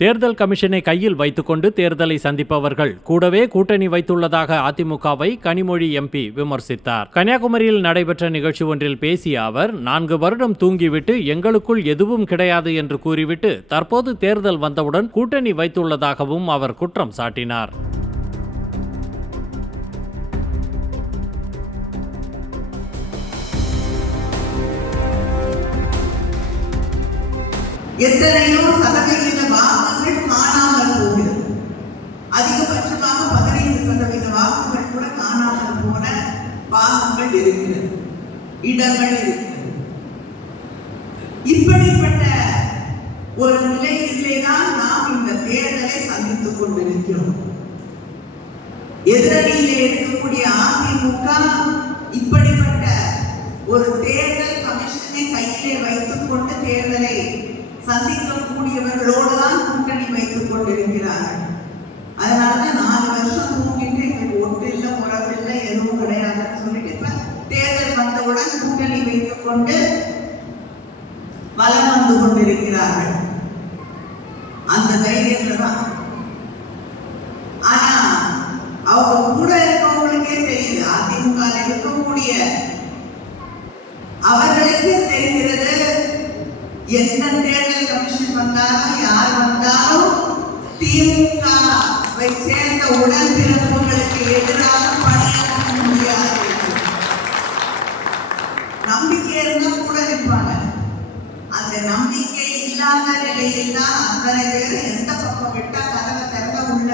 தேர்தல் கமிஷனை கையில் வைத்துக்கொண்டு தேர்தலை சந்திப்பவர்கள் கூடவே கூட்டணி வைத்துள்ளதாக அதிமுகவை கனிமொழி எம்பி விமர்சித்தார். கன்னியாகுமரியில் நடைபெற்ற நிகழ்ச்சி ஒன்றில் பேசிய அவர், 4 வருடம் தூங்கிவிட்டு எங்களுக்குள் எதுவும் கிடையாது என்று கூறிவிட்டு தற்போது தேர்தல் வந்தவுடன் கூட்டணி வைத்துள்ளதாகவும் அவர் குற்றம் சாட்டினார். எத்தனையோ சதவீத வாக்குகள் காணாமல் போகிறது. அதிகபட்சமாக 15% வாக்குகள் கூட காணாமல் போன பாகங்கள் இருக்கிறது, இடங்கள் இருக்கிறது. இப்படிப்பட்ட ஒரு நிலையிலேதான் நாம் இந்த தேர்தலை சந்தித்துக் கொண்டிருக்கிறோம். எதிரணியிலே இருக்கக்கூடிய அதிமுக இப்படிப்பட்ட ஒரு தேர்தல் கமிஷனை கையிலே வைத்துக் கொண்டு தேர்தலை சந்திக்கக்கூடியவர்களோடு தான் கூட்டணி வைத்துக் கொண்டிருக்கிறார்கள். அதனாலதான் 4 வருஷம் தூங்கிட்டு எங்களுக்கு ஒட்டு இல்லை, உறவு இல்லை, எதுவும் கிடையாதுன்னு சொல்லிட்டு இப்ப தேர்தல் வந்தவுடன் கூட்டணி வைத்துக் கொண்டு வலம் வந்து கொண்டிருக்கிறார்கள். அந்த தைரியத்துல தான். ஆனா அவங்க கூட இருக்கவங்களுக்கே தெரியுது, அதிமுக இருக்கக்கூடிய அவர்களுக்கே தெரிகிறது, எந்த தேர்தல் கமிஷன் வந்தாலும் யார் வந்தாலும் திமுகவை சேர்ந்த உடன்பிறப்புகளுக்கு எதிராக பணியாற்ற முடியாது. நம்பிக்கை இருந்தா கூட நிற்பாங்க. அந்த நம்பிக்கை இல்லாத நிலையில் தான் அத்தனை பேர் எந்த பக்கம் விட்டா கதவை திறந்த உள்ள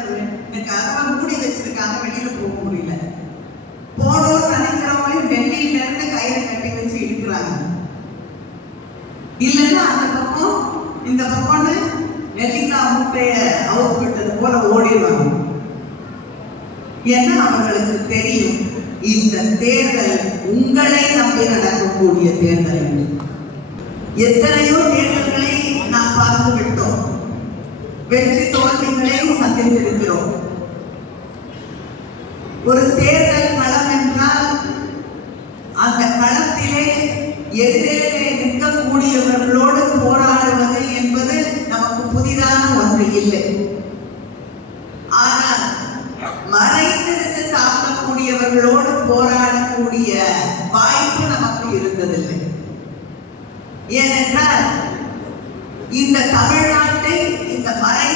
கதவை மூடி வச்சிருக்காங்க, வெளியில போக முடியல. போனோம்னு நினைக்கிறவங்களையும் டெல்லியில இருந்து கயிறு கட்டி வச்சு இருக்கிறாங்க. இல்லைன்னா அந்த பக்கம் இந்த பக்கம்னு நெல்லிக்காய் மூட்டைய அவுத்து விட்டது போல ஓடிடுவாங்க. ஏன்னா அவர்களுக்கு தெரியும், இந்த தேர்தல் உங்களை நம்பி நடக்கக்கூடிய தேர்தல் என்று. எத்தனையோ தேர்தல்களை நாம் பார்த்து விட்டோம், வெற்றி தோல்விகளை சந்தித்திருக்கிறோம். ஒரு தேர்தல் களம் என்றால் அந்த களத்திலே எதிரே நிற்கக்கூடியவர்களோடு போராடுவது என்பது நமக்கு புதிதான ஒன்று இல்லை. ஆனால் மறைந்திருந்து தாக்கக்கூடியவர்களோடு போராடக்கூடிய வாய்ப்பு நமக்கு இருந்ததில்லை. ஏனென்றால் இந்த தமிழ்நாட்டை இந்த மறை